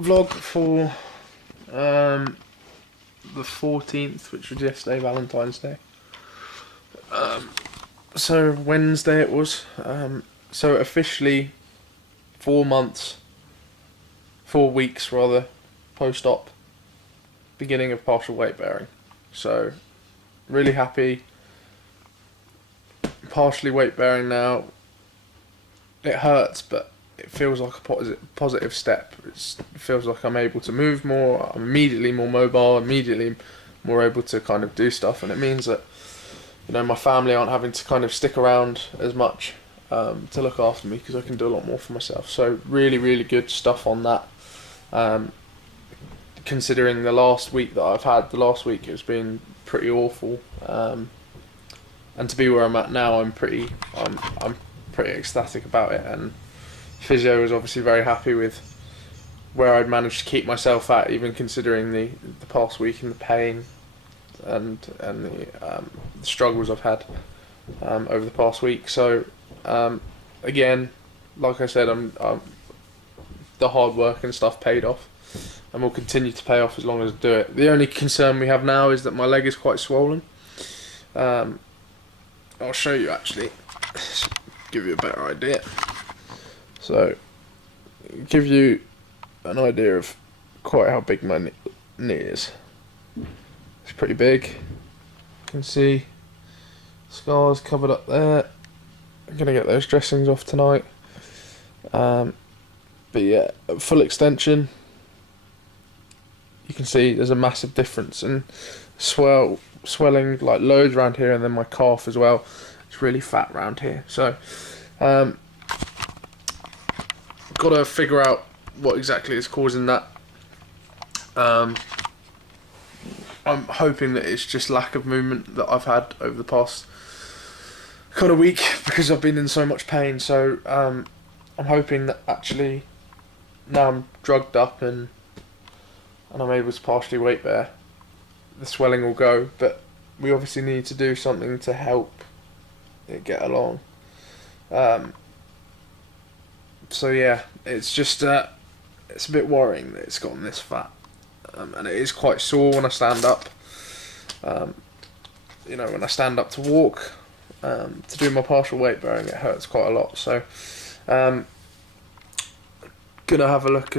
Vlog for um, the 14th, which was yesterday, Valentine's Day. So Wednesday it was. So officially 4 months, 4 weeks rather, post-op, beginning of partial weight bearing. So really happy. Partially weight bearing now. It hurts, but it feels like a positive step. It feels like I'm able to move more. I'm immediately more mobile. Immediately more able to kind of do stuff, and it means that my family aren't having to kind of stick around as much to look after me, because I can do a lot more for myself. So really, really good stuff on that. Considering the last week that I've had, the last week has been pretty awful. And to be where I'm at now, I'm pretty ecstatic about it. And physio was obviously very happy with where I'd managed to keep myself at, even considering the past week and the pain and the struggles I've had over the past week. So again, like I said, the hard work and stuff paid off, and will continue to pay off as long as I do it. The only concern we have now is that my leg is quite swollen. I'll show you actually, give you a better idea. So, give you an idea of quite how big my knee is. It's pretty big. You can see scars covered up there. I'm gonna get those dressings off tonight. But yeah, at full extension, you can see there's a massive difference, and swelling like loads around here, and then my calf as well. It's really fat around here. So, got to figure out what exactly is causing that. I'm hoping that it's just lack of movement that I've had over the past kind of week, because I've been in so much pain. So I'm hoping that actually now I'm drugged up and I'm able to partially weight bear, the swelling will go. But we obviously need to do something to help it get along. So yeah, it's just it's a bit worrying that it's gotten this fat, and it is quite sore when I stand up. When I stand up to walk, to do my partial weight bearing, it hurts quite a lot. So, gonna have a look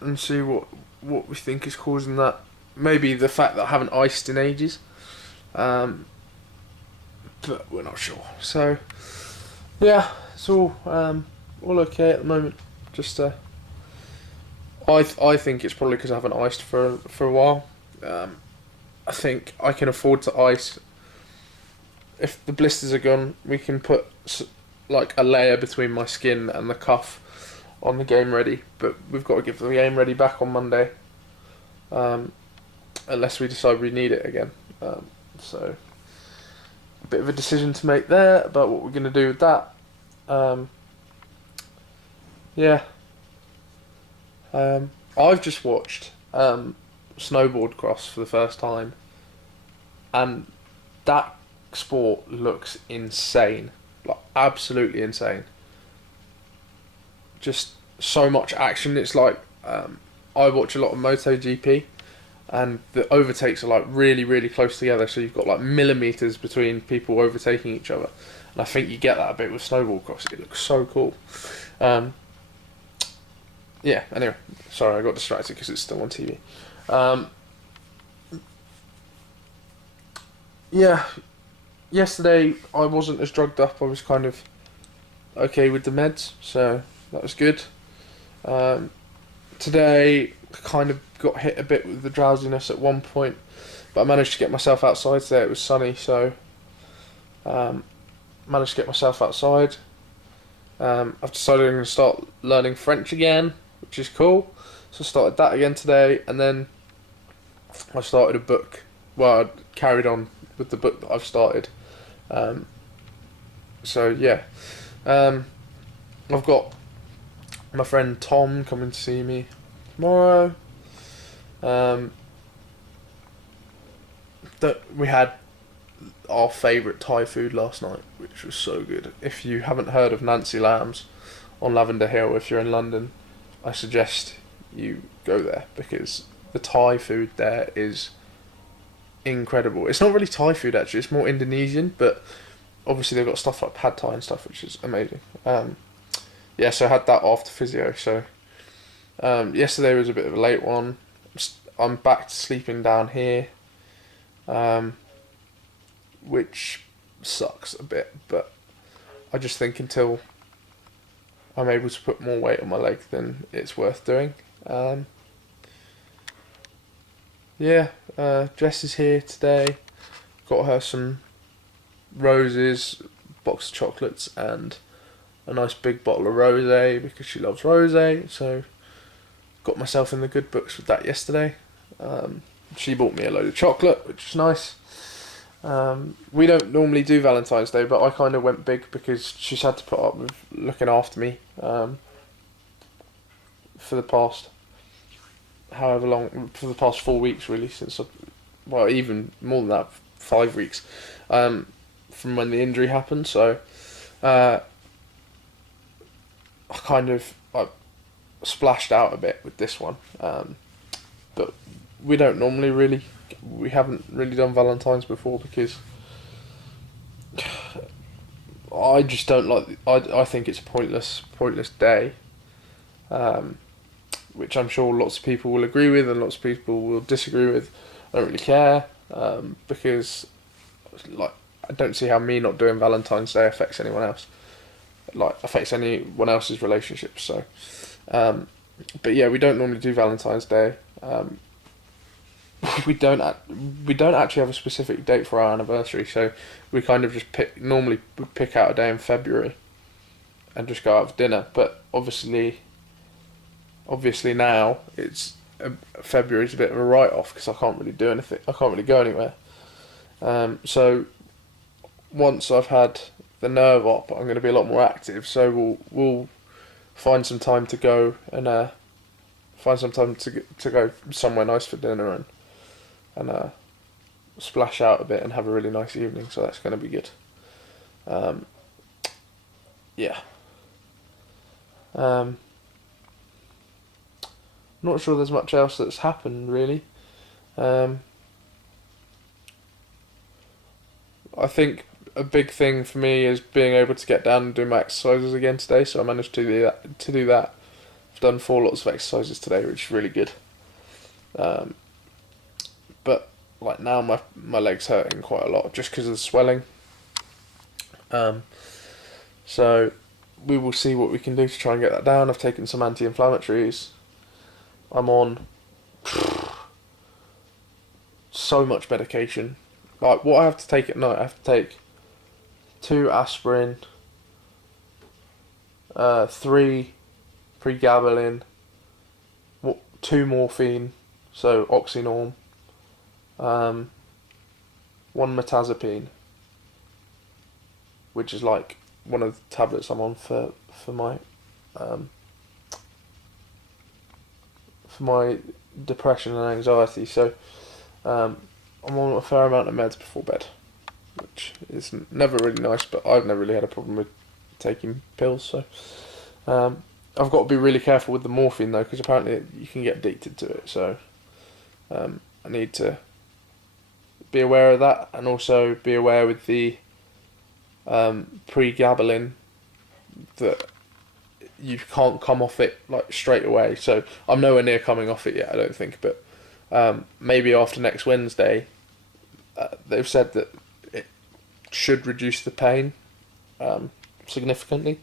and see what we think is causing that. Maybe the fact that I haven't iced in ages, but we're not sure. So, yeah, it's all okay at the moment. Just I think it's probably because I haven't iced for a while. I think I can afford to ice. If the blisters are gone, we can put like a layer between my skin and the cuff on the Game Ready. But we've got to give the Game Ready back on Monday, unless we decide we need it again. So a bit of a decision to make there about what we're going to do with that. Yeah. I've just watched snowboard cross for the first time, and that sport looks insane, like absolutely insane. Just so much action. It's like I watch a lot of MotoGP, and the overtakes are like really, really close together, so you've got like millimeters between people overtaking each other, and I think you get that a bit with snowboard cross. It looks so cool. Yeah, anyway, sorry, I got distracted because it's still on TV. Yeah, yesterday I wasn't as drugged up. I was kind of okay with the meds, so that was good. Today, I kind of got hit a bit with the drowsiness at one point, but I managed to get myself outside today. It was sunny, so managed to get myself outside. I've decided I'm going to start learning French again, which is cool. So I started that again today, and then I started a book. Well, I carried on with the book that I've started. So yeah, I've got my friend Tom coming to see me tomorrow. That we had our favourite Thai food last night, which was so good. If you haven't heard of Nancy Lamb's on Lavender Hill, if you're in London, I suggest you go there, because the Thai food there is incredible. It's not really Thai food actually; it's more Indonesian, but obviously they've got stuff like pad Thai and stuff, which is amazing. Yeah, so I had that after physio. So yesterday was a bit of a late one. I'm back to sleeping down here, which sucks a bit, but I just think until I'm able to put more weight on my leg, then it's worth doing. Yeah, Jess is here today. Got her some roses, box of chocolates, and a nice big bottle of rosé because she loves rosé. So got myself in the good books with that yesterday. She bought me a load of chocolate, which is nice. We don't normally do Valentine's Day, but I kind of went big because she's had to put up with looking after me for the past for the past 4 weeks really, well, even more than that, 5 weeks, from when the injury happened. So I splashed out a bit with this one, but we haven't really done Valentine's before because I just don't like. I think it's a pointless day, which I'm sure lots of people will agree with and lots of people will disagree with. I don't really care, because I don't see how me not doing Valentine's Day affects anyone else, affects anyone else's relationships. So, but yeah, we don't normally do Valentine's Day. We don't actually have a specific date for our anniversary, so we kind of just pick out a day in February and just go out for dinner. But obviously now it's February's a bit of a write-off because I can't really do anything. I can't really go anywhere. So once I've had the nerve up, I'm going to be a lot more active. So we'll find some time to go and find some time to go somewhere nice for dinner and splash out a bit and have a really nice evening. So that's going to be good. Yeah. Not sure there's much else that's happened really. I think a big thing for me is being able to get down and do my exercises again today. So I managed to do that. I've done 4 lots of exercises today, which is really good. But now my leg's hurting quite a lot just because of the swelling. So we will see what we can do to try and get that down. I've taken some anti-inflammatories. I'm on so much medication. What I have to take at night, I have to take 2 aspirin, 3 pregabalin, 2 morphine, so oxynorm, 1 mirtazapine, which is one of the tablets I'm on for my depression and anxiety. So I'm on a fair amount of meds before bed, which is never really nice, but I've never really had a problem with taking pills. So I've got to be really careful with the morphine though, because apparently you can get addicted to it. So I need to be aware of that, and also be aware with the pregabalin that you can't come off it straight away. So I'm nowhere near coming off it yet, I don't think, but maybe after next Wednesday, they've said that it should reduce the pain significantly.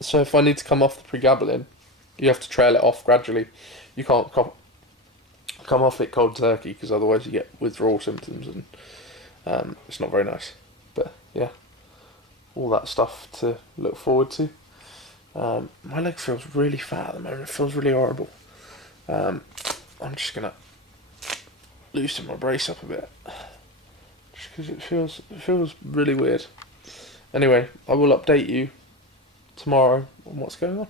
So if I need to come off the pregabalin, you have to trail it off gradually. You can't come off it cold turkey, because otherwise you get withdrawal symptoms, and it's not very nice. But yeah, all that stuff to look forward to. My leg feels really fat at the moment. It feels really horrible. I'm just gonna loosen my brace up a bit, just because it feels really weird. Anyway, I will update you tomorrow on what's going on.